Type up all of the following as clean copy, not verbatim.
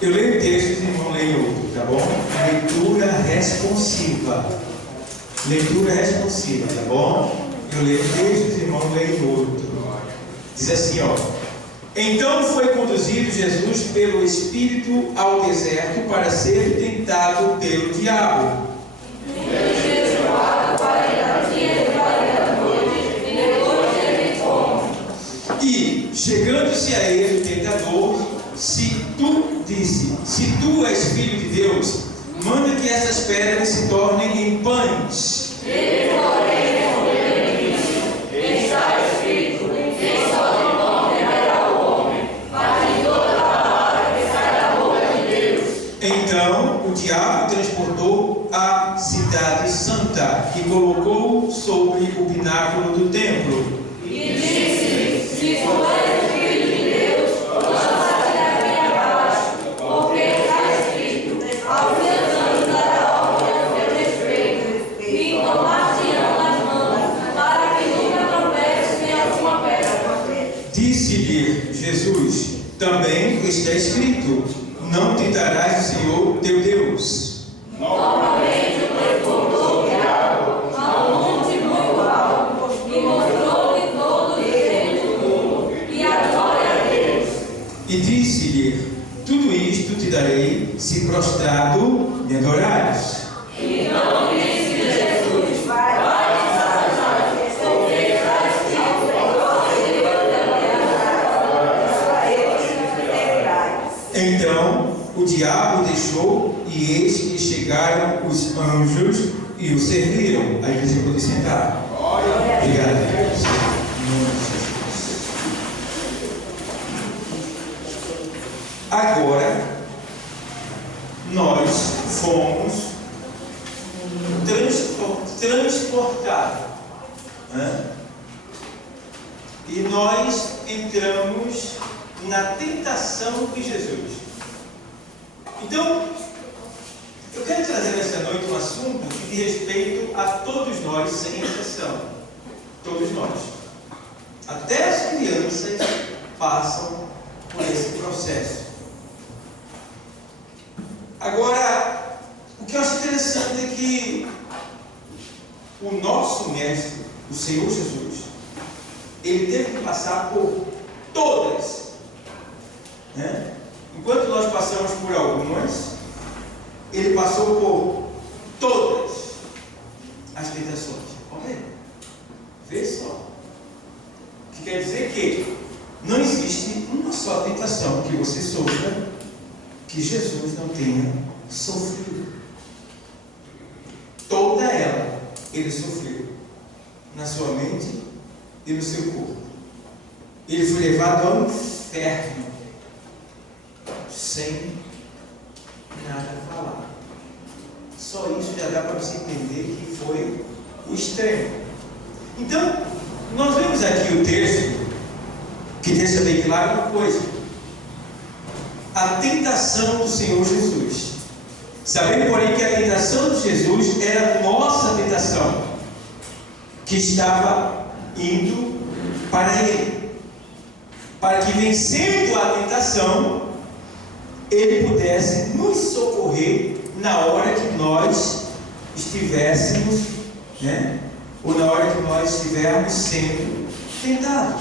Eu leio o texto e o irmão lê outro, tá bom? Leitura responsiva. Leitura responsiva, tá bom? Eu leio o texto e o irmão lê outro. Diz assim, ó. Então foi conduzido Jesus pelo Espírito ao deserto para ser tentado pelo diabo. E, chegando-se a ele o tentador, se tu és filho de Deus, manda que essas pedras se tornem em pães. Ele, porém, respondeu-lhe, está escrito, quem só de pão viverá o homem, mas de toda palavra que sai da boca de Deus. Então o diabo transportou a cidade santa e colocou sobre o pináculo do templo. E disse-lhe, se tu és o filho de Deus, lança-te daqui abaixo, porque está escrito, aos teus anjos dará ordem a teu respeito, e tomar-te-ão nas mãos, para que nunca tropeces em alguma pedra. Disse-lhe Jesus, também está escrito, não tentarás o Senhor teu Deus. Novamente o transportou o diabo a um monte muito alto, e mostrou-lhe todo o reino do mundo, e a glória a Deus. E disse-lhe, tudo isto te darei, se prostrado me adorares. E não disse Jesus, vai de Satanás, porque está escrito, Então o diabo deixou, e eis que chegaram os anjos e o serviram. A igreja pode sentar. Obrigado, Deus. Em nome de Jesus. Agora, nós fomos transportados, né? E nós entramos na tentação de Jesus. Então, eu quero trazer nessa noite um assunto que diz respeito a todos nós, sem exceção. Todos nós. Até as crianças passam por esse processo. Agora, o que eu acho interessante é que o nosso Mestre, o Senhor Jesus, ele teve que passar por todas, né? Enquanto nós passamos por algumas, ele passou por todas as tentações. Olha, vê só. O que quer dizer que não existe uma só tentação que você sofra que Jesus não tenha sofrido. Toda ela ele sofreu na sua mente e no seu corpo. Ele foi levado ao inferno sem nada falar. Só isso já dá para você entender que foi o extremo. Então, nós vemos aqui o texto que deixa bem claro uma coisa: a tentação do Senhor Jesus. Sabendo, porém, que a tentação de Jesus era a nossa tentação, que estava indo para Ele, para que, vencendo a tentação, Ele pudesse nos socorrer na hora que nós estivéssemos, né? Ou na hora que nós estivermos sendo tentados.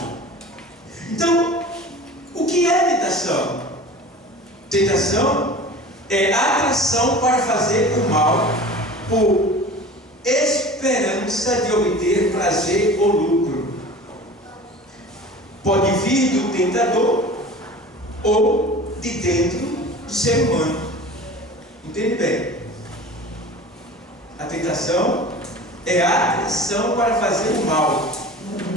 Então, o que é tentação? Tentação é atração para fazer o mal por esperança de obter prazer ou lucro. Pode vir do tentador ou de dentro do ser humano. Entende bem? A tentação é a atração para fazer o mal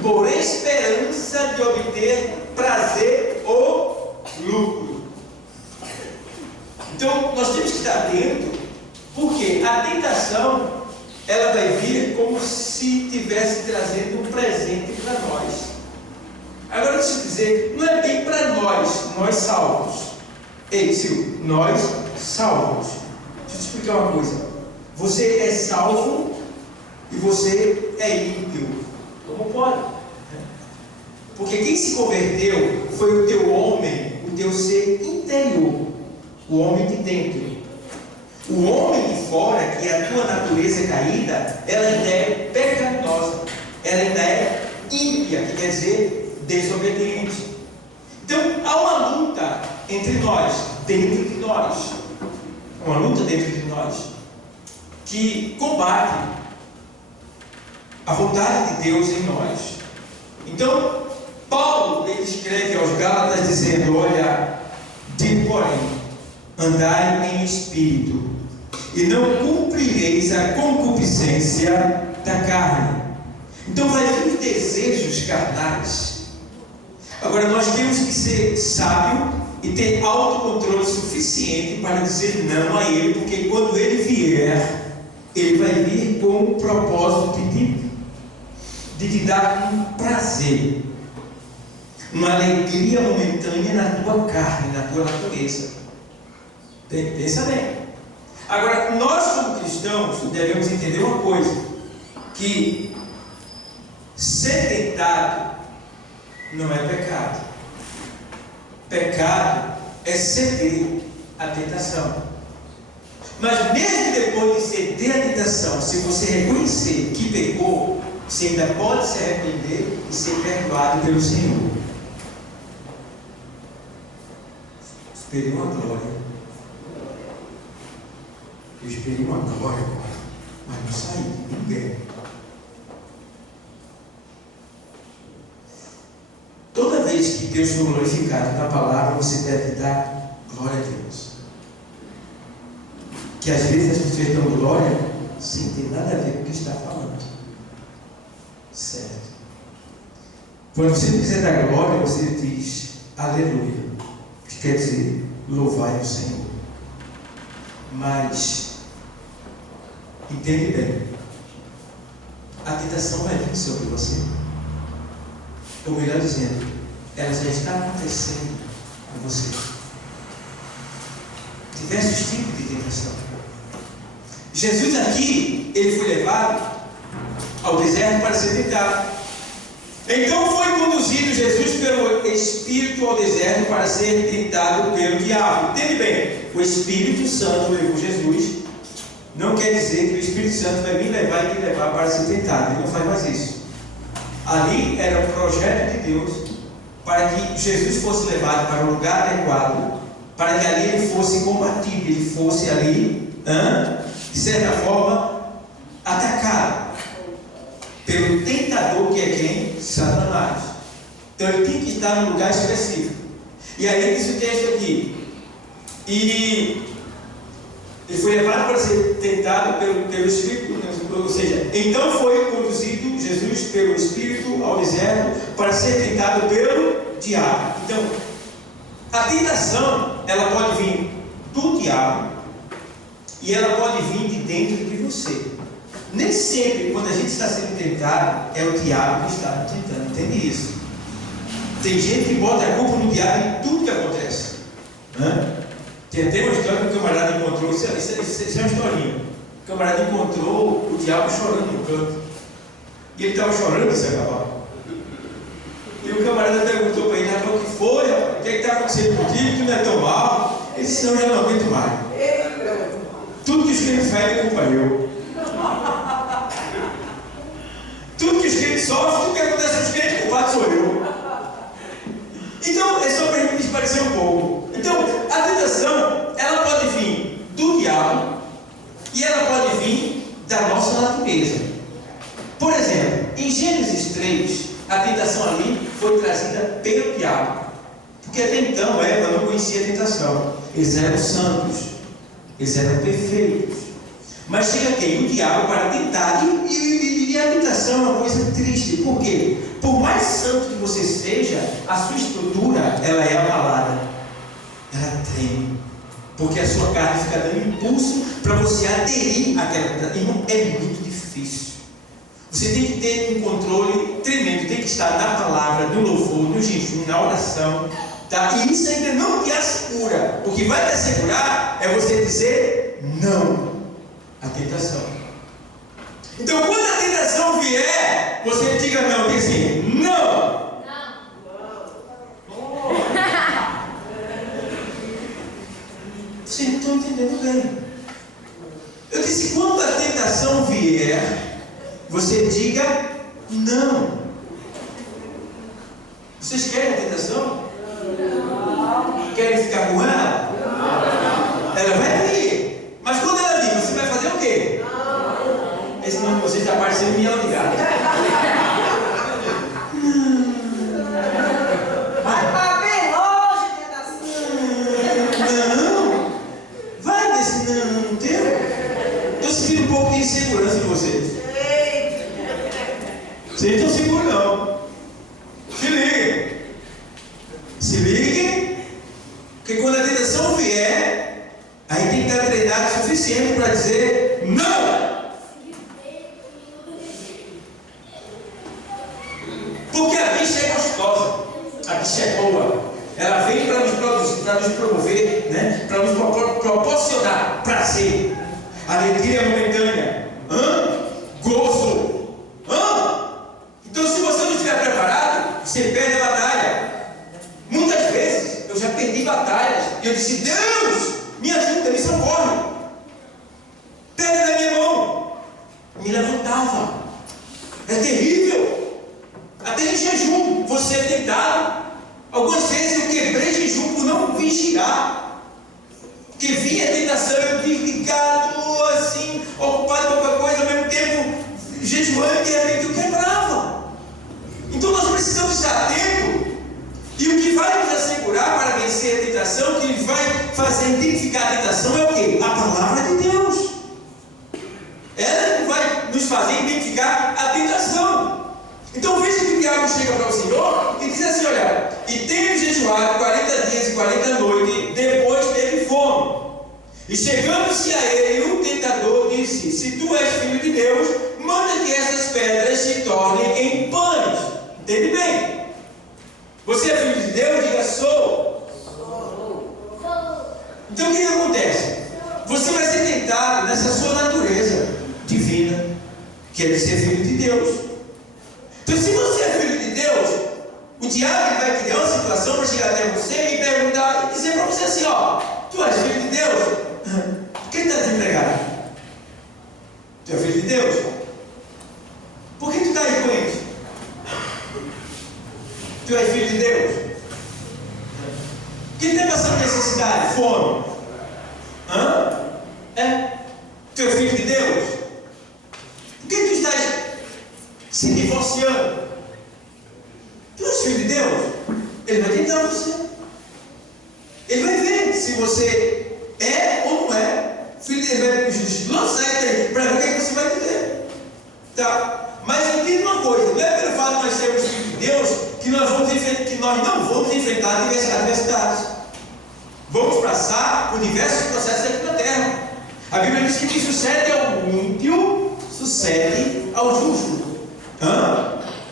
por esperança de obter prazer ou lucro. Então, nós temos que estar atentos, porque a tentação, ela vai vir como se estivesse trazendo um presente para nós. Agora, deixa eu dizer, não é bem para nós salvos. Ei, Silvio, nós salvos. Deixa eu te explicar uma coisa. Você é salvo e você é ímpio. Como pode? Porque quem se converteu foi o teu homem, o teu ser interior. O homem de dentro. O homem de fora, que é a tua natureza caída, ela ainda é pecaminosa. Ela ainda é ímpia, que quer dizer desobediente. Então, há uma luta entre nós, dentro de nós. Uma luta dentro de nós, que combate a vontade de Deus em nós. Então, Paulo, ele escreve aos Gálatas dizendo: olha, digo porém, andai em espírito, e não cumprireis a concupiscência da carne. Então vai vir desejos carnais. Agora nós temos que ser sábio e ter autocontrole suficiente para dizer não a ele, porque quando ele vier, ele vai vir com o propósito de te dar um prazer, uma alegria momentânea na tua carne, na tua natureza. Pensa bem. Agora, nós como cristãos devemos entender uma coisa, que ser tentado não é pecado. Pecado é ceder à tentação. Mas mesmo depois de ceder à tentação, se você reconhecer que pecou, você ainda pode se arrepender e ser perdoado pelo Senhor. Esperei uma glória. Eu esperei uma glória, mas não saí, ninguém. Toda vez que Deus for glorificado na palavra, você deve dar glória a Deus. Que às vezes as pessoas dão glória sem ter nada a ver com o que está falando. Certo. Quando você quiser dar glória, você diz aleluia, que quer dizer louvai o Senhor. Mas entende bem, a tentação vai vir sobre você. Ou melhor dizendo, ela já está acontecendo com você. Diversos tipos de tentação. Jesus aqui, ele foi levado ao deserto para ser tentado. Então foi conduzido Jesus pelo Espírito ao deserto para ser tentado pelo diabo. Entende bem? O Espírito Santo levou Jesus. Não quer dizer que o Espírito Santo vai me levar e me levar para ser tentado. Ele não faz mais isso. Ali era um projeto de Deus para que Jesus fosse levado para um lugar adequado, para que ali ele fosse combatido, ele fosse ali, de certa forma, atacado pelo tentador, que é quem? Satanás. Então ele tem que estar num lugar específico. E aí diz o texto aqui, e ele foi levado para ser tentado pelo Espírito, ou seja, então foi conduzido Jesus pelo Espírito ao deserto para ser tentado pelo diabo. Então, a tentação, ela pode vir do diabo e ela pode vir de dentro de você. Nem sempre, quando a gente está sendo tentado, é o diabo que está nos tentando. Entende isso? Tem gente que bota a culpa no diabo em tudo que acontece. Tem até uma história que o camarada encontrou, isso é uma historinha. O camarada encontrou o diabo chorando no canto. E ele estava chorando, esse cavalo. E o camarada perguntou para ele: rapaz, o que foi? Rapaz? O que está acontecendo contigo? Tu não é tão mal? Ele disse: não, eu já não aguento mais. Tudo que os crentes fazem é culpa eu. Tudo que os crentes sofrem, tudo que acontece com os crentes, culpado sou eu. Então, é só para a gente esclarecer um pouco. Então, a tentação, ela pode vir do diabo e ela pode vir da nossa natureza. Por exemplo, em Gênesis 3, a tentação ali foi trazida pelo diabo. Porque até então Eva não conhecia a tentação. Eles eram santos, eles eram perfeitos. Mas chega quem? O diabo para tentar. E a tentação é uma coisa triste. Por quê? Por mais santo que você seja, a sua estrutura, ela é abalada. Ela treme. Porque a sua carne fica dando impulso para você aderir àquela. Irmão, é muito difícil. Você tem que ter um controle tremendo. Tem que estar na palavra, no louvor, no jejum, na oração. Tá? E isso ainda não te assegura. O que vai te assegurar é você dizer não à tentação. Então, quando a tentação vier, você diga não, diga assim: não. Vocês não estão entendendo bem. Eu disse, quando a tentação vier, você diga não. Vocês querem a tentação? Não. Querem ficar com ela? Não. Ela vai vir. Mas quando ela vir, você vai fazer o quê? Não. Esse nome de vocês está parecendo minha ligada. Vai bem longe, tentação. Não. Vai desse não tem. Estou sentindo um pouco de insegurança em vocês. Vocês estão seguros não. Se liguem. Se liguem. Porque quando a tentação vier, aí tem que estar treinado o suficiente para dizer não. Porque a bicha é gostosa. A bicha é boa. Ela vem para nos produzir, para nos promover, né? Para nos proporcionar prazer, alegria momentânea, gozo. Então, se você não estiver preparado, você perde a batalha. Muitas vezes eu já perdi batalhas e eu disse: Deus, me ajuda, me socorre. Pega na minha mão. Me levantava. É terrível. Até em jejum, você é tentado. Algumas vezes eu quebrei jejum por não vigiar. Porque vinha a tentação, eu desligado, assim, ocupado com alguma coisa, ao mesmo tempo jejuando, e de repente eu quebrava. Então nós precisamos estar atentos. E o que vai nos assegurar para vencer a tentação, o que vai fazer identificar a tentação é o quê? A palavra de Deus. Ela que vai nos fazer identificar a tentação. Então veja que o diabo chega para o Senhor e diz assim: olha, e teve jejuado 40 dias e 40 noites, depois teve fome. E chegando-se a ele, o tentador disse: se tu és filho de Deus, manda que essas pedras se tornem em pães. Entende bem? Você é filho de Deus? Diga: sou. Então o que acontece? Você vai ser tentado nessa sua natureza divina, que é de ser filho de Deus. Então, se você é filho de Deus, o diabo vai criar uma situação para chegar até você e perguntar e dizer para você assim: ó, tu és filho de Deus? Por que está desempregado? Tu é filho de Deus? Por que tu está aí doente? Tu és filho de Deus? Quem está passando necessidade? Fome? Tu é filho de Deus? Por que tu estás se divorciando? Tu és filho de Deus? Ele vai tentar você. Ele vai ver se você é ou não é filho de Deus. Ele vai lançar ele para ver o que você vai dizer. Tá? Mas entenda uma coisa: não é pelo fato de nós sermos filhos de Deus que nós não vamos enfrentar adversidades. Vamos passar por diversos processos aqui na terra. A Bíblia diz que quem sucede ao ímpio sucede ao justo.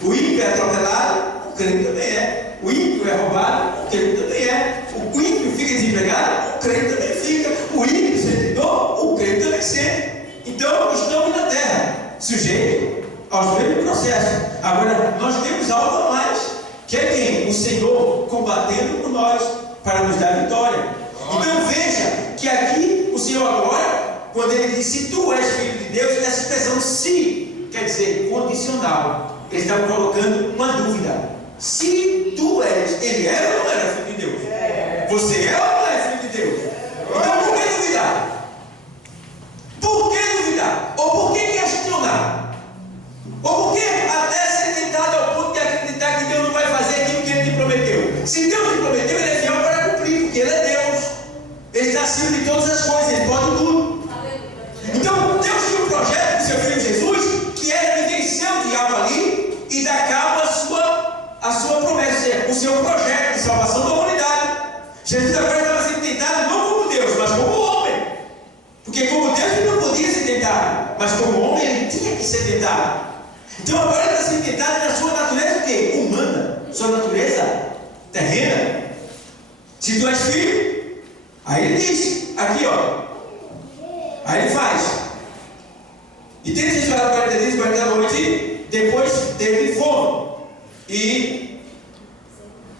O ímpio é atropelado, o crente também é. O ímpio é roubado, o crente também é. O ímpio fica desempregado, o crente também fica. O ímpio sente dor, o crente também sente. Então, estamos na terra, sujeitos aos mesmos processos. Agora, nós temos algo a mais, que é quem? O Senhor combatendo por nós, para nos dar vitória. Então, veja que aqui, o Senhor agora, quando ele diz: se tu és filho de Deus, essa expressão "se" quer dizer condicional. Ele está colocando uma dúvida: se tu és, ele era ou não era filho de Deus? Você é ou não é filho de Deus? Então por que duvidar? Por que duvidar? Ou por que questionar? Ou por que até ser tentado ao ponto de acreditar que Deus não vai fazer aquilo que Ele te prometeu? Se Deus te prometeu, Ele é fiel para cumprir, porque Ele é Deus. Ele está acima de todas as coisas, Ele pode tudo. Então Deus tinha um projeto do seu Filho Jesus, que era de vencer o diabo ali e dar cabo à sua promessa, o seu projeto de salvação da humanidade. Jesus agora estava sendo tentado não como Deus, mas como homem. Porque como Deus ele não podia ser tentado, mas como homem ele tinha que ser tentado. Então agora ele está sendo tentado na sua natureza o quê? Humana, sua natureza terrena. Se tu és filho, aí ele diz, aqui ó, aí ele faz. E tem que esperar 40 dias, 40 noites, depois teve fome. E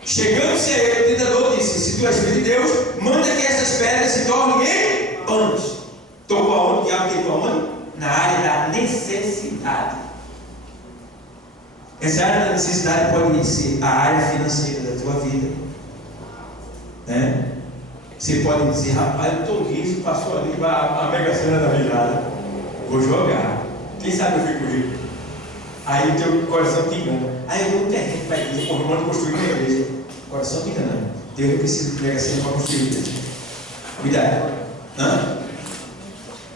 chegando-se a ele, o tentador disse: se tu és filho de Deus, manda que essas pedras se tornem na área da necessidade. Essa área da necessidade pode ser a área financeira da tua vida, né? Você pode dizer: rapaz, eu estou rico, passou ali a mega cena da virada, vou jogar, quem sabe eu fico rico. Aí o teu coração te engana. Aí eu vou terreno para a igreja, por onde construir uma igreja. O coração te engana. Deus não precisa de mega cena para construir igreja. Cuidado.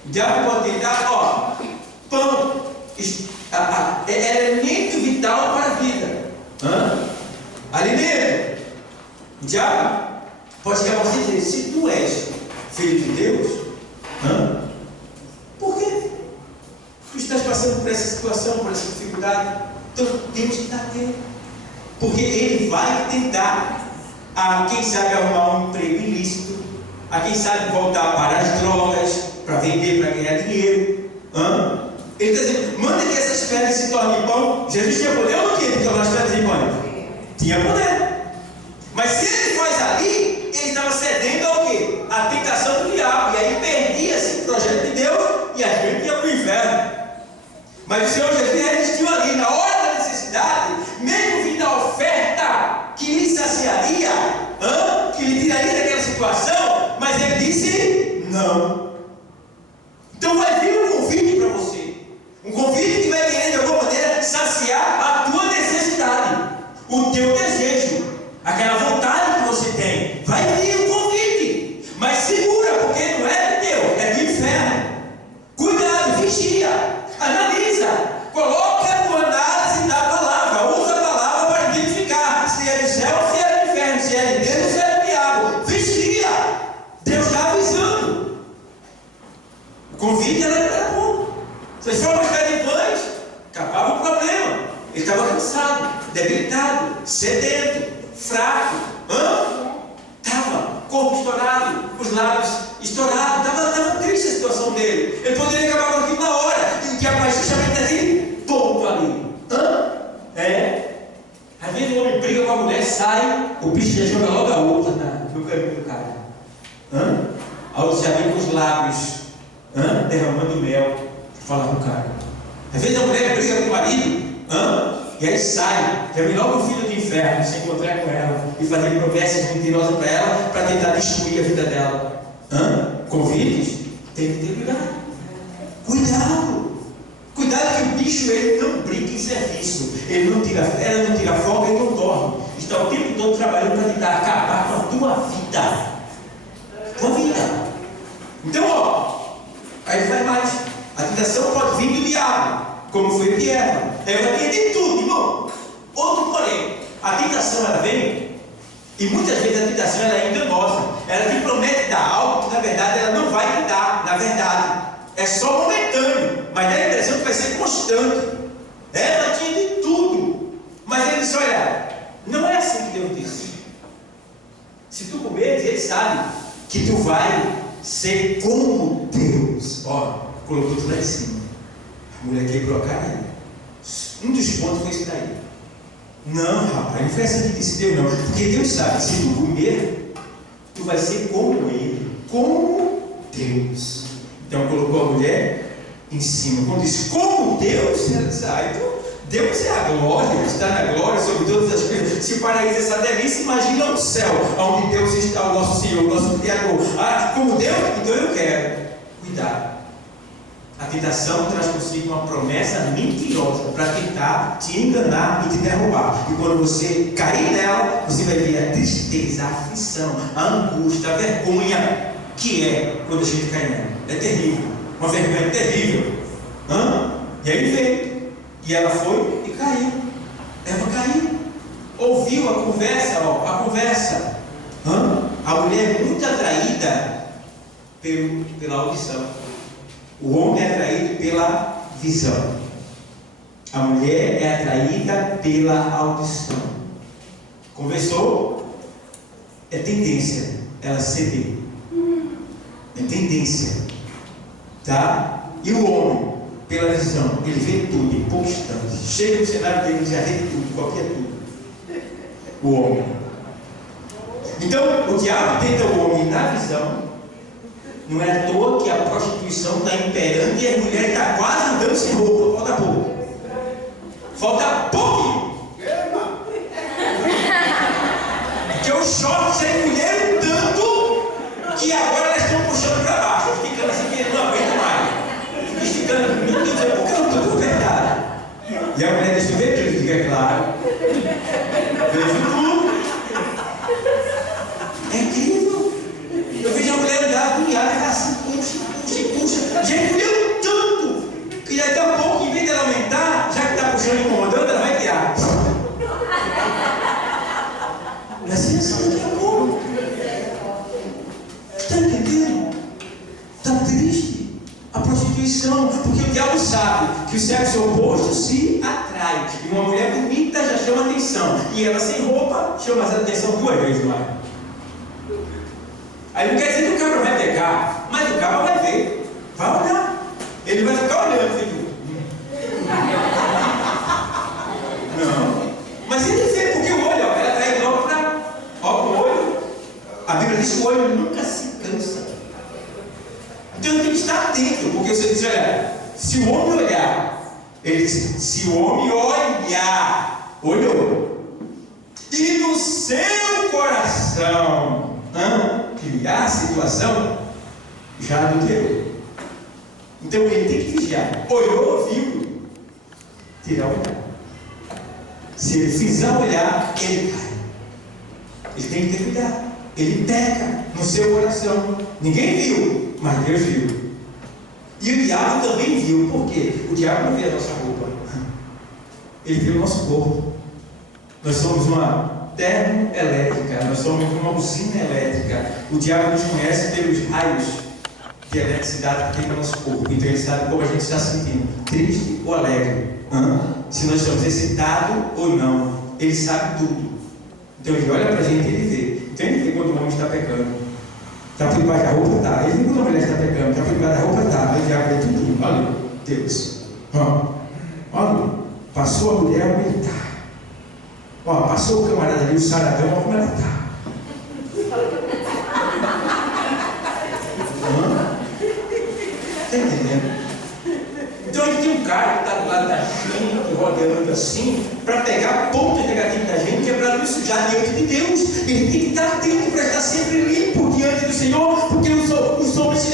O diabo pode tentar, pão, é elemento vital para a vida. Alimento. O diabo pode chegar a você e dizer: se tu és filho de Deus, por quê? Tu estás passando por essa situação, por essa dificuldade. Então temos que dar tempo, porque ele vai tentar quem sabe arrumar um emprego ilícito, quem sabe voltar para as drogas, para vender, para ganhar dinheiro. Ele está dizendo: manda que essas pedras se tornem pão. Jesus tinha poder ou não tinha de tornar as pedras em pão? Tinha poder. Mas se ele faz ali, ele estava cedendo ao quê? A tentação do diabo. E aí perdia-se o projeto de Deus e a gente ia para o inferno. Mas o Senhor Jesus resistiu ali, na hora da necessidade, mesmo vindo a oferta que lhe saciaria, que lhe tiraria daquela situação, mas ele disse: não. Então vai vir um convite para você, um convite que vai querer de alguma maneira saciar a tua necessidade, o teu desejo, aquela vontade que você tem. Vai vir um convite, mas segura, porque não é de Deus, é do inferno. Cuidado, vigia, analisa, coloque a tua análise da palavra, usa a palavra para identificar se é do céu ou se é do inferno, se é de Deus ou se é do diabo. Vigia, Deus está avisando. O convite era bom. Vocês foram buscar de pães, acabava o problema. Ele estava cansado, debilitado, sedento, fraco, estava corpo estourado, os lábios estourados, estava triste a situação dele. Ele poderia acabar com aquilo na hora, em que aparece justamente naquele ponto ali. Às vezes o homem briga com a mulher, sai, o bicho já joga logo a outra no caminho do cara. A outra já vem com os lábios derramando mel, falar com o cara. Às vezes a mulher briga com o marido, e aí sai, já vem logo o filho do inferno se encontrar com ela e fazer promessas mentirosas para ela, para tentar destruir a vida dela. Convites? Tem que ter cuidado. Cuidado que o bicho ele não brinca em serviço, ele não tira férias, não tira folga, ele não dorme. Está o tempo todo trabalhando para tentar acabar com a tua vida. Então, aí vai mais. A tentação pode vir do diabo, como foi de Eva. Eva tem de tudo, irmão. Outro porém, a tentação ela vem, e muitas vezes a tentação ela é enganosa. Ela te promete dar algo que na verdade ela não vai te dar. Na verdade, é só momentâneo, mas dá a impressão que vai ser constante. Ela tinha de tudo, mas ele disse: olha, não é assim que Deus disse. Se tu comeres, ele sabe que tu vai ser como Deus. Colocou tudo lá em cima. A mulher quebrou a cara. Um dos pontos foi isso daí. Não, rapaz, não foi assim que disse Deus, não. Porque Deus sabe que se tu comer, tu vai ser como Ele, como Deus. Então colocou a mulher em cima. Quando disse como Deus, ela disse: então Deus é a glória, está na glória sobre todas as coisas. Se o paraíso é essa delícia, imagina o céu, onde Deus está, o nosso Senhor, o nosso Criador. Como Deus, então eu quero. Cuidado. A tentação traz consigo uma promessa mentirosa para tentar te enganar e te derrubar. E quando você cair nela, você vai ver a tristeza, a aflição, a angústia, a vergonha que é quando a gente cai nela. É terrível, uma vergonha terrível. E aí veio, e ela foi e caiu. Ela caiu, ouviu a conversa. A mulher é muito atraída pela audição. O homem é atraído pela visão. A mulher é atraída pela audição. Conversou, é tendência ela ceder. É tendência. Tá? E o homem, pela visão, ele vê tudo em pouco instante. Chega no cenário dele, já vê tudo, qualquer tudo. O homem. Então, o diabo tenta o homem na visão, Não é à toa que a prostituição está imperando e as mulheres estão quase andando sem roupa. Falta pouco. Falta pouquinho. Porque o short sem mulher tanto que agora elas estão puxando para baixo, ficando assim que não aguenta mais. Fica esticando, meu Deus, é porque eu não estou apertado. E a mulher diz: tu vê tudo, fica claro. Vejo tudo. É incrível. Eu vejo a mulher andar agoniada e assim, puxa. Já encolheu tanto que daqui a pouco, em vez dela aumentar, já que está puxando e incomodando, ela vai tirar. Vai ser assim daqui a pouco. Está entendendo? Está triste. A prostituição, porque o diabo sabe que o sexo oposto se atrai. E uma mulher bonita já chama atenção. E ela sem roupa chama a atenção 2 vezes mais. Aí não quer dizer que o cabra vai pegar, mas o cabra vai ver, vai olhar. Ele vai ficar olhando, filho. Não. Mas ele vê, porque o olho, ela vai logo para. Ó, o olho. A Bíblia diz que o olho nunca se cansa. Então tem que estar atento, porque você diz: olha, se o homem olhar, ele diz: se o homem olhar, olhou, e no seu coração criar a situação, já adulterou. Então ele tem que vigiar. Olhou, viu, tirar o olhar. Se ele fizer olhar, ele cai. Ele tem que ter cuidado. Ele peca no seu coração. Ninguém viu, mas Deus viu. E o diabo também viu. Por quê? O diabo não vê a nossa roupa. Ele vê o nosso corpo. Nós somos uma termoelétrica, nós somos uma usina elétrica. O diabo nos conhece pelos raios de eletricidade que tem no nosso corpo. Então ele sabe como a gente está se sentindo, triste ou alegre, se nós estamos excitados ou não. Ele sabe tudo. Então ele olha para a gente e ele vê. Então ele vê quando o homem está pecando. Está por debaixo da roupa? Está. Ele vê quando a mulher está pecando. Está por debaixo da roupa? Está. Ele já vê tudo. Olha, Deus. Olha, passou a mulher, como ele está. Ó, passou o camarada ali, o saradão, olha como ela está. Está entendendo? Então ele tem um cara que está do lado da gente, rodeando assim, para pegar pontos negativos da gente, que é para nos sujar diante de Deus. Ele tem que estar atento para estar sempre limpo diante do Senhor, porque os homens,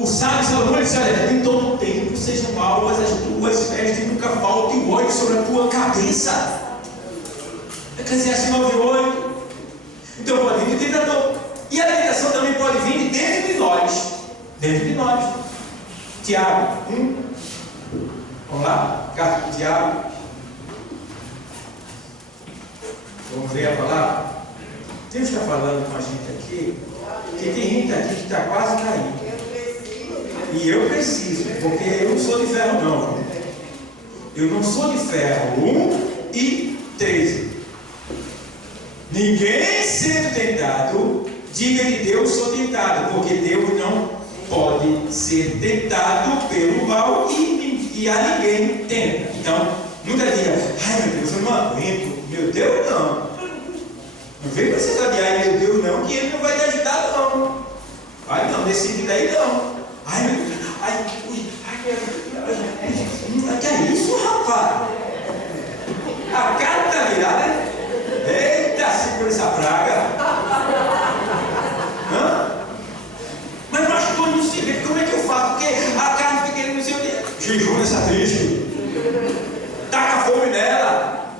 o sábio Salomão disse: olha, em todo tempo sejam alvas as tuas vestes, nunca falte o óleo sobre a tua cabeça. Eclesiastes 9:8. Então pode vir do tentador. E a tentação também pode vir de dentro de nós. Dentro de nós. Tiago 1. Vamos lá? Carta de Tiago. Vamos ver a palavra. Deus está falando com a gente aqui. Que tem gente aqui que está quase caindo. E eu preciso, porque eu não sou de ferro não. Eu não sou de ferro. 1 e 13. Ninguém sendo tentado, diga que Deus sou tentado, porque Deus não pode ser tentado pelo mal e a ninguém tenta. Então, nunca diga: ai meu Deus, eu não aguento. Meu Deus, não. Não vem precisar de ai meu Deus, não, que ele não vai te ajudar, não. Ai não, nesse vídeo aí não. Ai meu Deus, ai, que é isso, rapaz? A cara está virada. Eita, segura essa praga. Mas machucou no segredo, como é que eu faço? Porque a carne fica querendo não sei o quê. Jejum nessa triste. Taca fome nela.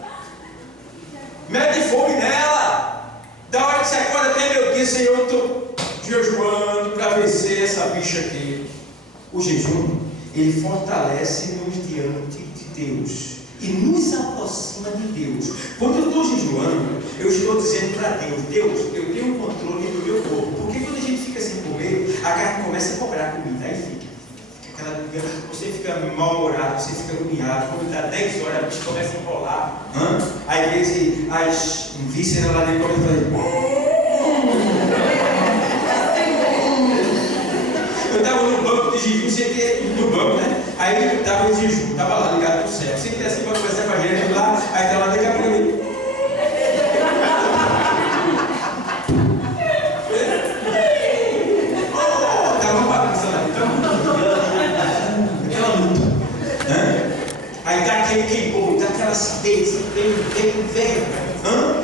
Mete fome nela. Da hora que você acorda até: meu Deus, Senhor, eu estou jejuando para vencer essa bicha aqui. O jejum, ele fortalece-nos diante de Deus e nos aproxima de Deus. Quando eu estou jejuando, eu estou dizendo para Deus: Deus, eu tenho um controle do meu corpo. Porque quando a gente fica sem comer, a carne começa a cobrar comida. Aí fica você fica mal-humorado, você fica agoniado. Quando dá 10 horas, a bicha começa a enrolar. Aí as vísceras lá dentro começam a fazer. Eu estava no banco de jejum, sempre no banco, né? Aí eu estava em jejum, estava lá ligado no céu. Sempre assim para conversar com a gente lá, aí estava lá, daqui a pouco ele. acidente, vem.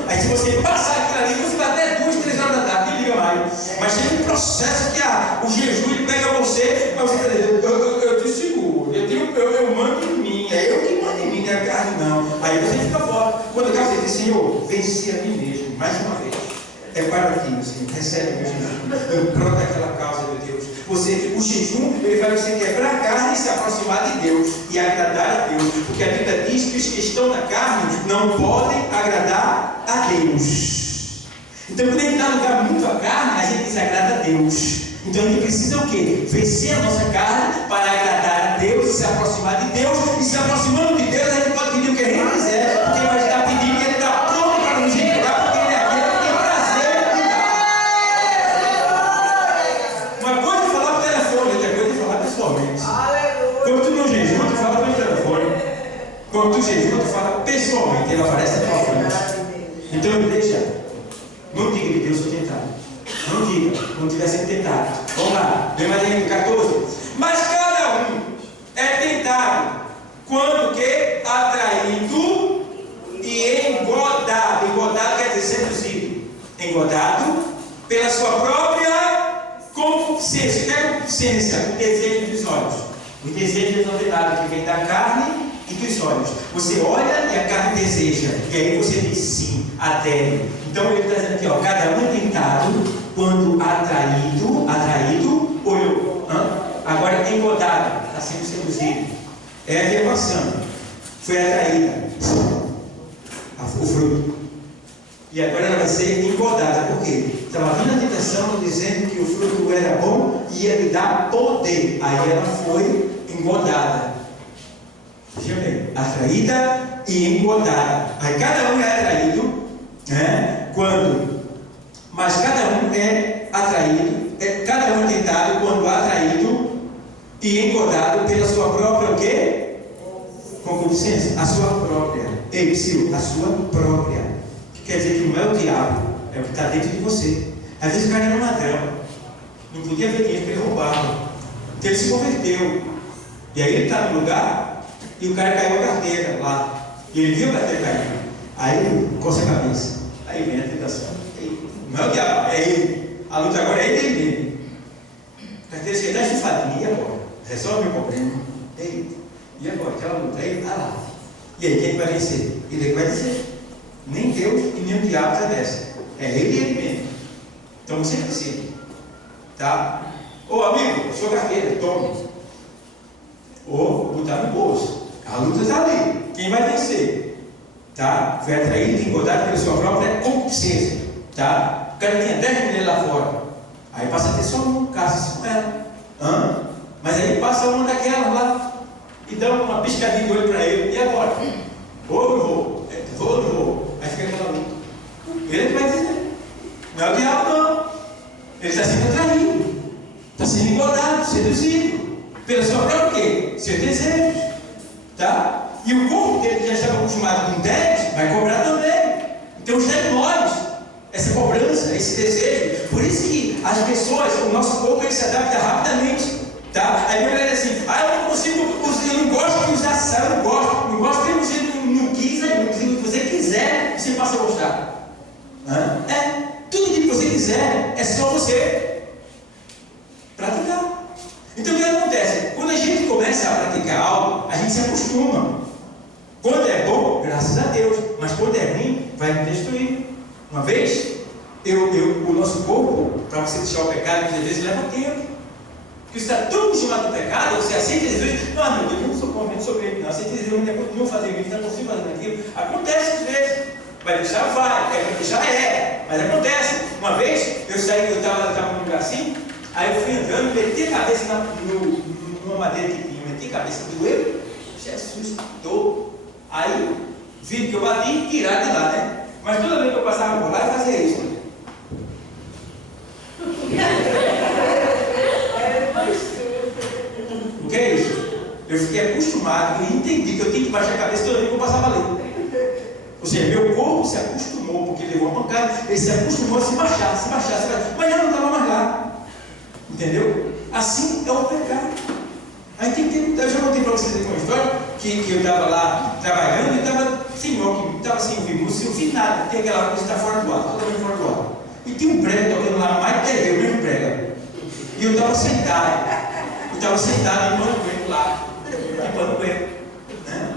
Aí se você passar aquilo ali, você vai até 2, 3 horas da tarde, nem liga mais. Mas tem um processo que o jejum ele pega você, mas você vai dizer, eu te seguro, eu mando em mim, é eu que mando em mim, não é a carne não. Aí você fica fora. Quando eu quero dizer, Senhor, venci a mim mesmo, mais uma vez. É para ti, Senhor, recebe meu jejum. Pronto aquela causa, meu Deus. O jejum, ele faz você quebrar a carne e se aproximar de Deus e agradar a Deus. Porque a Bíblia diz que os que estão na carne não podem agradar a Deus. Então, quando a gente dá lugar muito à carne, a gente desagrada a Deus. Então, a gente precisa o quê? Vencer a nossa carne para agradar a Deus e se aproximar de Deus. E se aproximando de Deus, a gente pode pedir o que a gente quiser, porque vai estar pedindo e Ele está pronto para nos entregar, porque Ele é aquele que tem prazer em dar. Uma coisa é falar por telefone, outra coisa é falar pessoalmente. Quando tu não jejum, tu fala pelo telefone. Quando tu jejum, tu fala pessoalmente. Ele aparece na tua frente. Então, deixa. Não diga que Deus sou tentado. Não diga, não tiver sendo tentado. Vamos lá, vem mais aí, 14. Mas cada um é tentado quando que atraído e engodado. Engodado quer dizer seduzido. Engodado pela sua própria concupiscência. O que é concupiscência? O desejo dos olhos. O desejo desordenado que vem da carne e dos olhos. Você olha e a carne deseja. E aí você diz sim, adere. Então ele está dizendo aqui, ó, cada um é tentado quando atraído, olhou. Agora engodado, está sendo seduzido. É a equação. Foi atraída. O fruto. E agora ela vai ser engodada. Por quê? Estava vindo a tentação dizendo que o fruto era bom e ia lhe dar poder. Aí ela foi engodada. Veja bem, atraída e engodada. Aí cada um é atraído, né? Mas cada um é atraído, cada um é tentado quando atraído e engodado pela sua própria o quê? Concupiscência. A sua própria. Ei, Psyu, a sua própria. Que quer dizer que não é o diabo, é o que está dentro de você. Às vezes o cara era um ladrão, não podia ver dinheiro porque ele roubava. Então ele se converteu. E aí ele está no lugar e o cara caiu a carteira lá. E ele viu a carteira caindo. Aí ele coça a cabeça. Aí vem a tentação. Não é o diabo, é ele. A luta agora é ele mesmo. A carteira chega da chufadinha. E agora? Resolve o problema. Ei, e agora? Aquela luta aí, vai lá. E aí, quem vai vencer? Ele vai dizer. Nem Deus e nem o diabo já desce. É ele e ele mesmo. Então você decide. Tá? Ô amigo, sua carteira, tome. Ou botar no bolso. A luta está ali. Quem vai vencer? Tá? Foi atraído e engodado pela sua própria concupiscência. Tá? O cara tinha 10 mulheres lá fora. Aí passa a ter só um, casa-se com ela. Mas aí passa uma daquelas lá e dá uma piscadinha de olho para ele. E agora? Vou ou não vou? Vou ou não vou? Aí fica aquela luta. Ele vai dizer. Não é o diabo, não. Ele está sendo atraído. Está sendo engodado, seduzido. Pela sua própria quê? Seus desejos. Tá? E o corpo dele, que já estava acostumado com 10, vai cobrar também. Então os demônios, essa cobrança, esse desejo. Por isso que as pessoas, o nosso corpo, ele se adapta rapidamente. Tá? Aí a mulher diz assim, eu não consigo, eu não gosto de usar sal, eu não gosto de você não quis, se você quiser, você passa a gostar. Tudo que você quiser, é só você praticar. Então o que acontece? Quando a gente começa a praticar algo, a gente se acostuma. Quando é bom, graças a Deus, mas quando é ruim, vai me destruir. Uma vez, o nosso corpo, para você deixar o pecado, muitas vezes leva tempo. Porque você está tão acostumado com o pecado, você aceita Jesus, não, meu Deus, eu não sou convicto sobre ele, não, aceita Jesus, eu ainda continuo fazendo isso, não consigo fazer aquilo. Acontece às vezes, vai deixar, vai, deixar mas acontece. Uma vez, eu estava num lugar assim, aí eu fui andando, meti a cabeça numa madeira que tinha, meti a cabeça, doeu, Jesus, dor. Aí, vi que eu bati e tirar de lá, né? Mas toda vez que eu passava por lá, eu fazia isso. Né? O que é isso? Eu fiquei acostumado e entendi que eu tinha que baixar a cabeça toda vez que eu passava ali. Ou seja, meu corpo se acostumou, porque levou uma pancada, ele se acostumou a se baixar. Mas já não estava mais lá. Entendeu? Assim é o pecado. Aí tem que ter. Eu já contei para vocês uma história que eu estava lá trabalhando e estava senhor que estava sem ouvir música, sem ouvir nada, tem aquela coisa que está fora do ar, totalmente fora do ar. E tinha um prego tocando lá, mais de TV, o mesmo prego. E eu estava sentado limpando lá, limpando o erro. Né?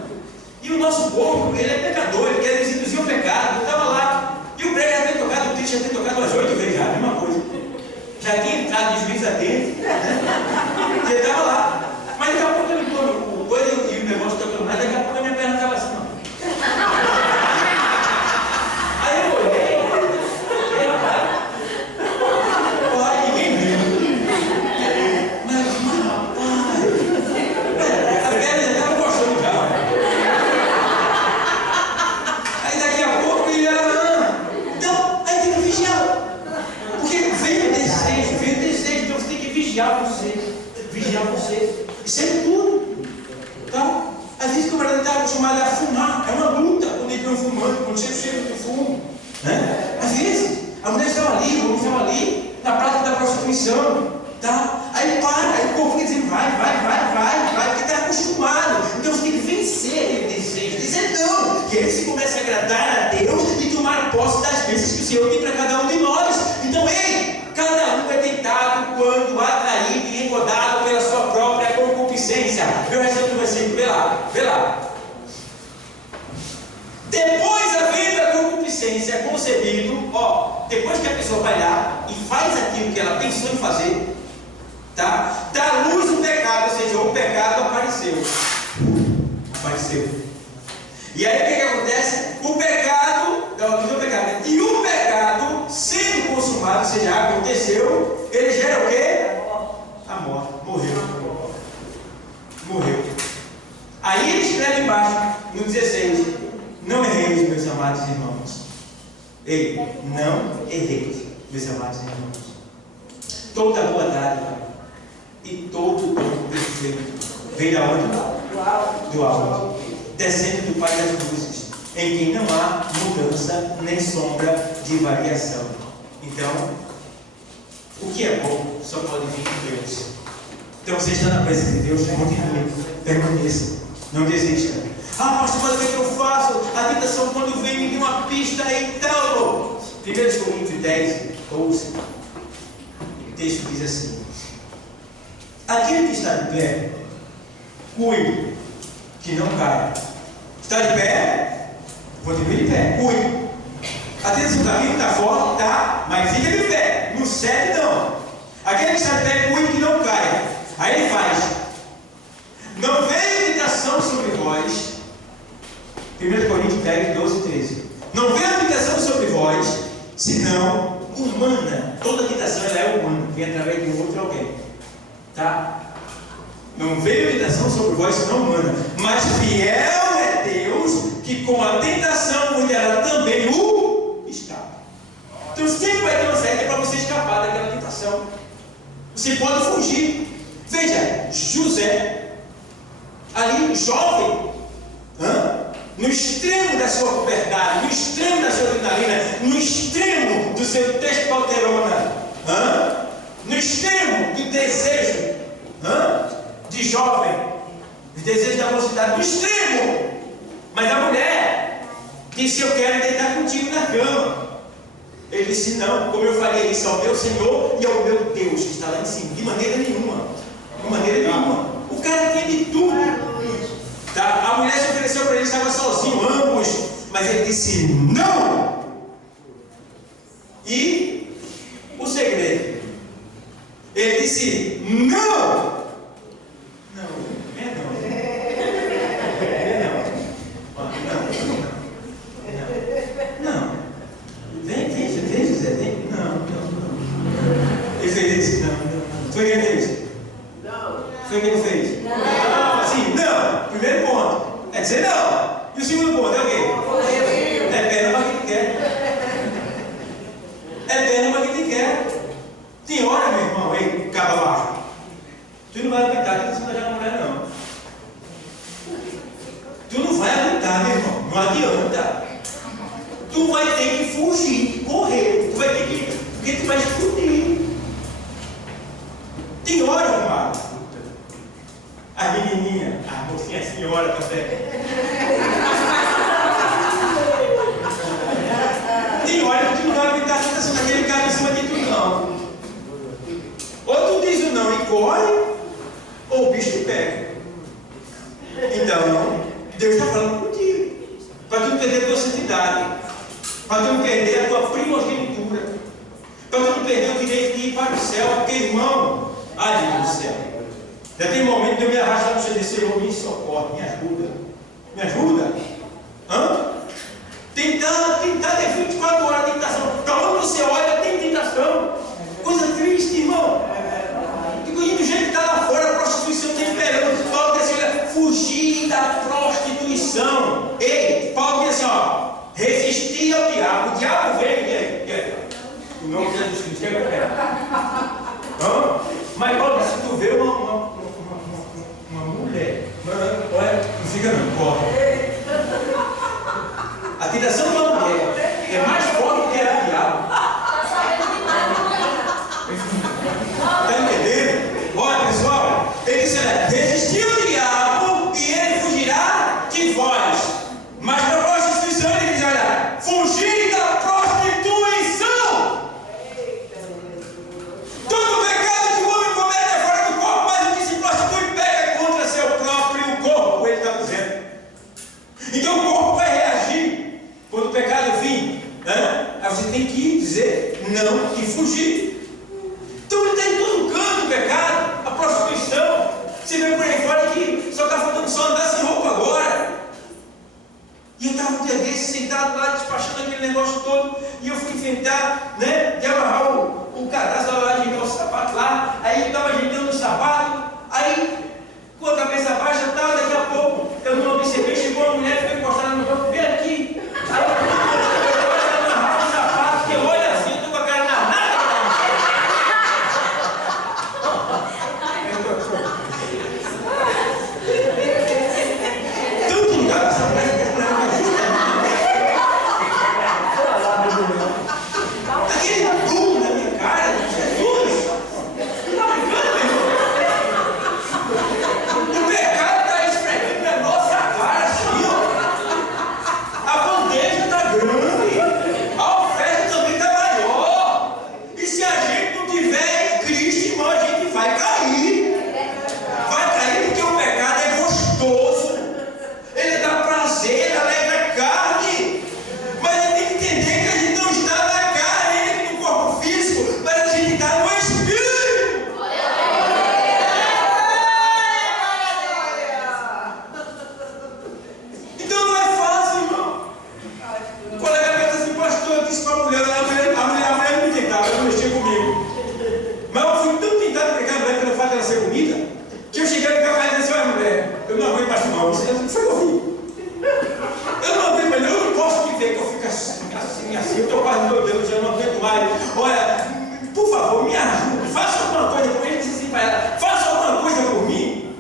E o nosso povo, ele é pecador, ele quer induzir o pecado. Eu estava lá, e o prego já tinha tocado, o triste já tinha tocado umas 8 vezes já, a mesma coisa. Já tinha entrado de juízo dentro, né? E ele estava lá. Mas daqui a pouco eu limpando o coisa e o negócio tocando mais, daqui a pouco a minha perna estava assim, ó. Aí eu olhei, ninguém viu. Mas rapaz, a perna já estava coçando já. Aí daqui a pouco ele era. Então, aí tem que vigiar. Porque veio o desejo, então você tem que vigiar você. Isso é tudo. Tá? Às vezes o camarada está acostumado a fumar, é uma luta quando ele vê um fumante, quando chega de fumo. Né? Às vezes, a mulher estava ali, o homem estava ali, na prática da prostituição. Tá? Aí para, aí o corpo quer dizer, vai, porque está acostumado. Então você tem que vencer aquele desejo, dizer não, que aí você começa a agradar a Deus e tomar posse das bênçãos que o Senhor tem para cada um de nós. Então, cada um é tentado quando atraído e engodado pela sua própria concupiscência. Eu recebo o versículo, vê lá. Depois havendo a concupiscência concebido, depois que a pessoa vai lá e faz aquilo que ela pensou em fazer, tá? Dá luz o pecado, ou seja, o pecado apareceu. E aí o que acontece? O pecado, e o pecado sendo consumado, ou seja, aconteceu, ele gera o quê? A morte. Morreu. Aí ele escreve embaixo, no 16: não erreis, meus amados irmãos. Não erreis, meus amados irmãos. Toda boa dádiva e todo dom perfeito vem da onde? Do alto, descendo do Pai das luzes, em quem não há mudança nem sombra de variação. Então, o que é bom só pode vir de Deus. Então você está na presença de Deus, continue, permaneça, não desista. Pastor, mas o que eu faço? A tentação quando vem me dá uma pista e tal. 1 Coríntios 10, 12. O texto diz assim: aquele que está de pé, cuide que não caia. Está de pé? Continue de pé, cuide. A tentação está vindo, está forte, tá? Mas fica de pé, não cede não. Aquele que está de pé, cuide que não caia. Aí ele faz: não veio tentação sobre vós. 1 Coríntios 10, 12 e 13. Não veio a tentação sobre vós, senão humana. Toda tentação ela é humana, vem através de outro alguém. Tá? Não veio a tentação sobre vós, senão humana. Mas fiel é Deus, que com a tentação vos dará também o escape. Então sempre vai ter uma saída para você escapar daquela tentação. Você pode fugir. Veja, José, ali jovem, no extremo da sua puberdade, no extremo da sua adrenalina, no extremo do seu testosterona, no extremo do desejo de jovem, do desejo da mocidade, no extremo. Mas a mulher disse: eu quero deitar contigo na cama. Ele disse: não, como eu faria isso ao meu Senhor e ao meu Deus que está lá em cima? De maneira nenhuma. O cara tinha de tudo. Tá? A mulher se ofereceu para ele, estava sozinho, ambos, mas ele disse não. E o segredo, ele disse não. Vem, José, vem. Não. Ele fez isso? Não. Foi o que ele fez? Não. Foi o que ele fez? Não. Sim, não. Primeiro ponto é dizer não. E o segundo ponto é o quê? É pena para quem quer. Tem hora, meu irmão, aí, caba baixo. Tu não vai aguentar que você não já mulher, não. Tu não vai aguentar, meu irmão. Não adianta. Tu vai ter que fugir, correr. Tu vai ter que. Porque tu vai explodir. Tem hora, amado. A menininha, a mocinha, a senhora também. corre ou o bicho te pega. Então, Deus está falando contigo, para tu não perder a tua santidade, para tu não perder a tua primogenitura, para tu não perder o direito de ir para o céu, porque, irmão, ai Deus do céu, naquele momento eu me arrasto no chão, Senhor, me socorre, me ajuda, me ajuda. Hã? Tentar ter 24 horas de tentação. Para onde você olha, tem tentação. Coisa triste, irmão. E do jeito que está lá fora, a prostituição está esperando. Paulo diz assim: olha, fugir da prostituição. Ei, Paulo diz assim: ó, resistir ao diabo. O diabo vem, e aí? O nome de Jesus Cristo, mas Paulo diz: se tu vê uma mulher, olha, não fica não, corre. A tentação de uma mulher é mais forte do que a do diabo. Está entendendo? Olha, pessoal, ele disse: resistir ao diabo e ele fugirá de vós. Mas para a prostituição ele diz: olha, fugir da prostituição. Todo pecado que o homem comete é fora do corpo, mas o que se prostitui peca contra seu próprio corpo, ele está dizendo. Então o corpo vai reagir quando o pecado vir, né? Aí você tem que dizer não e fugir. Então ele está em todo canto o pecado, a prostituição. Você vê por aí fora que só está faltando só andar sem roupa agora. E eu estava um dia desse sentado lá despachando aquele negócio todo, e eu fui inventar, né, de amarrar o cadastro lá, ajeitar o sapato lá. Aí eu estava ajeitando o sapato, aí com a cabeça baixa, tá, daqui a pouco eu não observei, chegou uma mulher, ficou encostada no banco, vem aqui. Aí eu amarrar o sapato, que eu olho assim, eu estou com a cara na nada. Tanto lugar que essa mulher aquele burro na minha cara, Jesus! Não está brincando, meu irmão? O pecado está esfregando na nossa cara, assim, ó. A bandeja está grande, a oferta também está maior. E se a gente não tiver em Cristo, irmão, a gente vai cair. Vai cair porque o pecado é gostoso. Ele dá prazer, alegra a carne. Mas a gente tem que entender que a gente não está na carne, nem no corpo físico, mas a gente está no Espírito. Então não é fácil, irmão. O colega meu disse assim: pastor, eu disse para a mulher não me tentava, ela não mexia comigo. Mas eu fui tão tentado por aquela mulher pelo fato dela ser bonita, que eu cheguei no café e disse: olha, mulher, eu não aguento mais tomar. Você foi ouvido. Eu não aguento mais, eu não posso te ver que eu fico assim, eu estou quase, meu Deus, eu não aguento mais. Olha, por favor, me ajude, faça alguma coisa por mim. Ele disse assim para ela: faça alguma coisa por mim.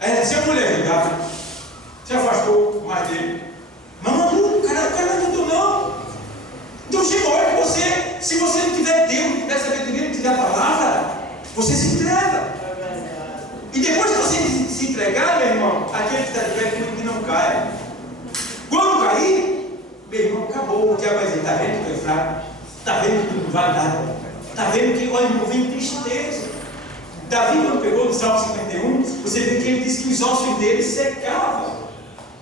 Aí ela disse: a mulher ajudava, se afastou mais dele. Mas não, o cara não ajudou, não. Então chega a hora que você, se você não tiver Deus, não tiver sabedoria, não tiver a palavra, você se entrega. E depois que você se entregar, meu irmão, aquele que está de pé que não cai. Quando cair, meu irmão, acabou. O diabo vai dizer: está vendo que tu é fraco? Está vendo que tu não vale nada? Está vendo que, olha, não vem tristeza. Davi, quando pegou no Salmo 51, você vê que ele disse que os ossos dele secavam.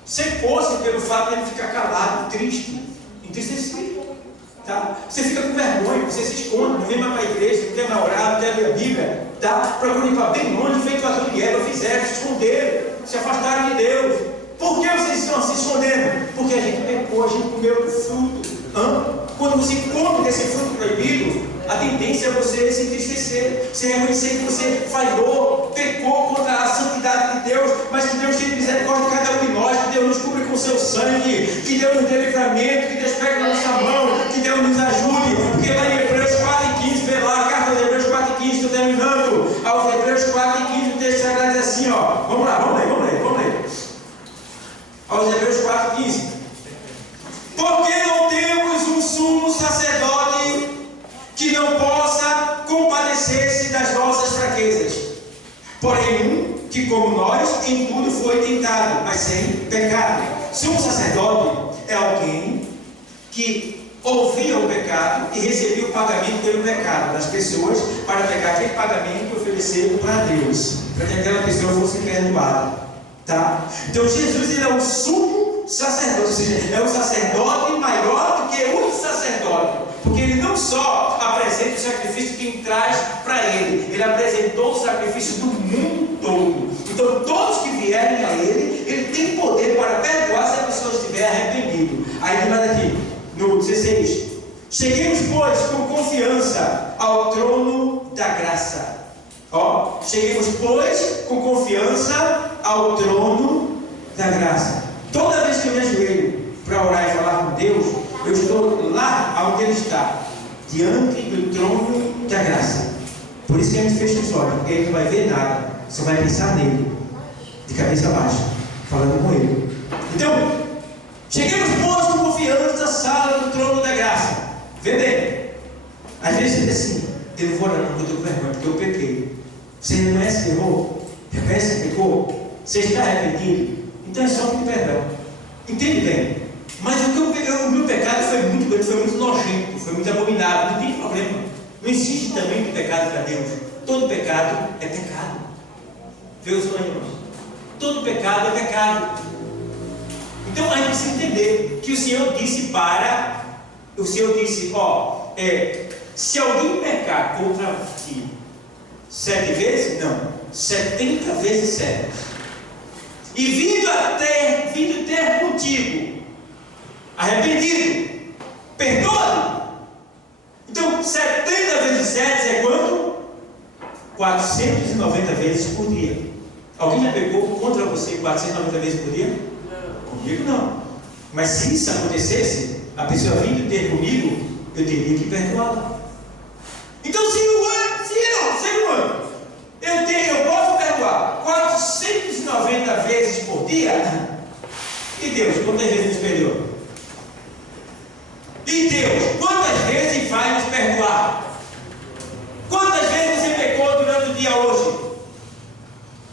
Secou-se pelo fato de ele ficar calado, triste, entristecido. Tá? Você fica com vergonha, você se esconde, não vem mais para a igreja, não quer mais orar, não quer ler a Bíblia, tá? Procura ir para bem longe, feito Adão e Eva fizeram, se esconderam, se afastaram de Deus. Por que vocês estão se escondendo? Porque a gente pecou, a gente comeu do fruto. Quando você come desse fruto proibido, a tendência é você se entristecer, você reconhecer que você falhou, pecou contra a santidade de Deus, mas que Deus tem misericórdia de cada um de nós, que Deus nos cubra com o seu sangue, que Deus nos dê livramento, que Deus pegue na nossa mão, que Deus nos ajude, porque lá em Hebreus 4:15, vê lá, a carta de Hebreus 4:15, estou terminando, aos Hebreus 4:15, o texto sagrado diz assim, ó, vamos lá, vamos ler. Aos Hebreus 4:15, porque não temos um sumo sacerdote que não possa compadecer-se das nossas fraquezas, porém um que como nós em tudo foi tentado, mas sem pecado. Sumo sacerdote é alguém que ouvia o pecado e recebia o pagamento pelo pecado das pessoas para pegar aquele pagamento e oferecer para Deus, para que aquela pessoa fosse perdoada. Tá? Então Jesus, ele é o sumo sacerdote, ou seja, é o sacerdote maior do que o sacerdote, porque ele não só apresenta o sacrifício que quem traz para ele apresentou o sacrifício do mundo todo. Então todos que vierem a ele tem poder para perdoar se a pessoa estiver arrependido. Aí ele vai aqui no 16: cheguemos, pois, com confiança ao trono da graça. Cheguemos, pois, com confiança ao trono da graça. Toda vez que eu me ajoelho para orar e falar com Deus, eu estou lá onde Ele está, diante do trono da graça. Por isso que a gente fecha os olhos, porque a gente não vai ver nada, só vai pensar nele, de cabeça baixa, falando com Ele. Então, cheguemos, pois, com confiança à sala do trono da graça. Vê bem, às vezes você diz assim: eu não vou orar porque eu estou com vergonha, porque eu pequei. Você reconhece que errou? Reconhece que pecou? Você está arrependido? Então é só pedir perdão. Entende bem? Mas o meu pecado foi muito grande, foi muito nojento, foi muito abominável. Não tem problema. Não existe também de pecado para Deus. Todo pecado é pecado. Vê os irmãos. Todo pecado é pecado. Então a gente precisa entender que o Senhor disse se alguém pecar contra ti 7 vezes? Não, 70 vezes 7. E vindo ter contigo, arrependido, perdoa. Então 70 vezes 7 é quanto? 490 vezes por dia. Alguém já pecou contra você 490 vezes por dia? Não. Comigo não. Mas se isso acontecesse, a pessoa vindo ter comigo, eu teria que perdoá-la. Então, se eu posso perdoar 490 vezes por dia, e Deus, quantas vezes nos perdoou? E Deus, quantas vezes vai nos perdoar? Quantas vezes você pecou durante o dia hoje?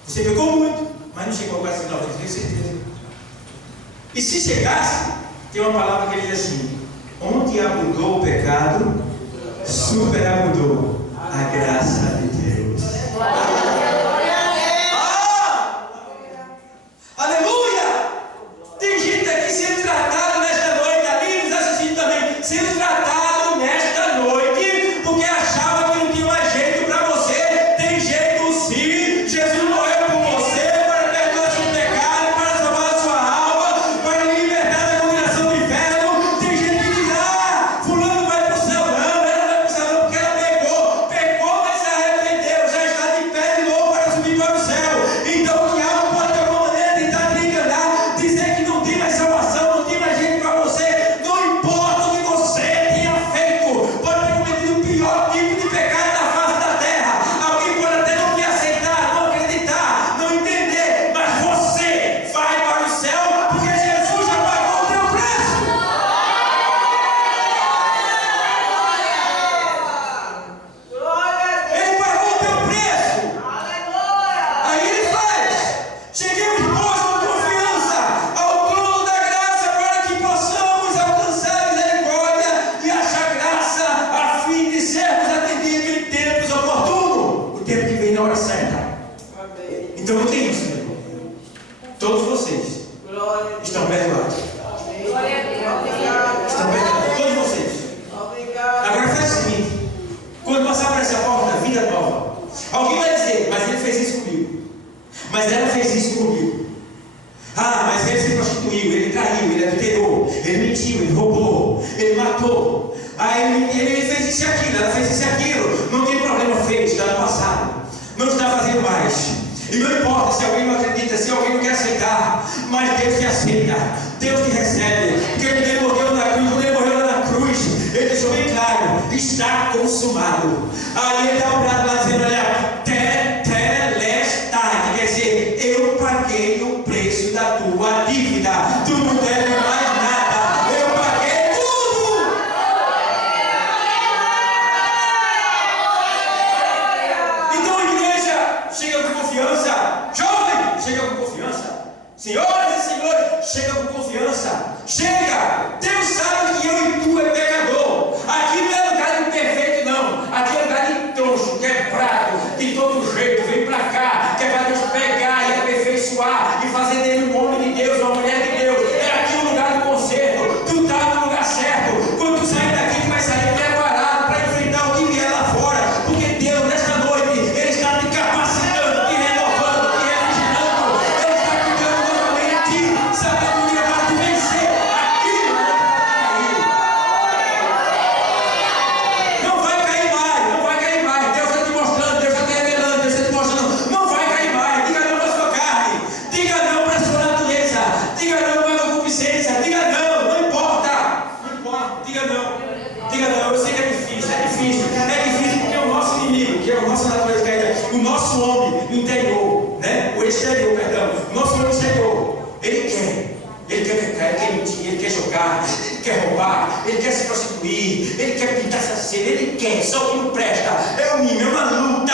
Você pecou muito, mas não chegou a 490, tenho certeza. E se chegasse, tem uma palavra que ele diz assim: onde abundou o pecado, superabundou a graça de Deus. Aleluia! Tem gente aqui sendo tratado nesta noite, ali nos assistindo também, sendo tratado nesta noite, porque achava que não tinha mais jeito para você. Tem jeito sim. Jesus morreu por você para perdoar seu pecado, para salvar a sua alma, para lhe libertar da condenação do inferno. Tem gente que diz: fulano vai para o céu. Não, ela vai para o céu não, porque ela pecou, mas se arrependeu, já está de pé de novo para subir para o céu. Então o diabo pode de alguma maneira tentar te enganar, dizer que não tem mais salvação, não tem mais jeito para você. Não importa o que você tenha feito, pode ter cometido o pior tipo de pecado da face da terra. Alguém pode até não te aceitar, não acreditar, não entender, mas você vai para o céu, porque Jesus já pagou o teu preço. Ele pagou o teu preço. Aí ele faz: cheguemos, pois, com confiança ao trono da graça, para que possamos alcançar misericórdia e achar graça, a fim de sermos atendidos em tempos oportunos, o tempo que vem na hora certa. Então não tem isso, meu irmão. Todos vocês estão perdoados. Estão perdoados, todos vocês. Agora faz o seguinte: quando passar por essa porta da vida nova, alguém vai dizer: mas ele fez isso comigo, mas ela fez isso comigo. Mas ele se prostituiu, ele traiu, ele adulterou, ele mentiu, ele roubou, ele matou. Ele fez isso e aquilo, ela fez isso e aquilo. Não tem problema, fez, está no passado, não está fazendo mais. E não importa se alguém não acredita, se alguém não quer aceitar, mas Deus te aceita, Deus te recebe. Porque ele morreu na cruz, quando ele morreu lá na cruz, ele deixou bem claro: está consumado. Aí ele dá um brado lá dizendo: olha, tetelestai, quer dizer, eu paguei o preço da tua dívida, tu não deve mais nada, eu paguei tudo. Então a igreja chega com confiança, jovem, chega com confiança, senhoras e senhores, chega com confiança, chega. Deus sabe que eu e tu é pecador. Aqui não é lugar de perfeito, não. Aqui é lugar de troncho, quebrado, de todo jeito. aperfeiçoar e fazer dele um homem de Deus, uma mulher de Deus. É aqui o lugar do conserto. Tu está no lugar certo. Quando tu sair daqui, tu vai sair preparado para enfrentar o que vier lá fora. Porque Deus, nesta noite, Ele está te capacitando, te renovando, te refrigerando. Ele está te dando novamente em ti sabedoria para tu vencer aquilo que não vai cair mais, não vai cair mais. Deus está te mostrando, Deus está te revelando, Deus está te mostrando. Não vai cair mais. Diga não para a sua carne, diga não para a sua natureza, diga não para a concupiscência, diga não, não importa, diga não. Diga não, eu sei que é difícil porque o nosso inimigo, que é a nossa natureza caída, o nosso homem interior, né? O exterior, perdão, o nosso homem exterior, ele quer pecar, ele quer mentir, ele quer jogar, ele quer roubar, ele quer se prostituir, ele quer pintar essa cena, ele quer, só que não presta, é um mimo, é uma luta,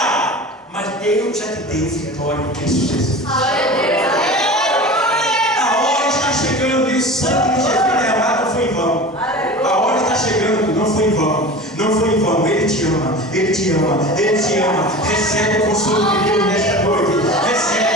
mas Deus já te deu vitória em Cristo Jesus. A hora está chegando e o sangue de Jesus derramado não foi em vão. A hora está chegando, não foi em vão. Não foi em vão. Ele te ama, Ele te ama, Ele te ama. Recebe o consolo de Deus nesta noite. Recebe.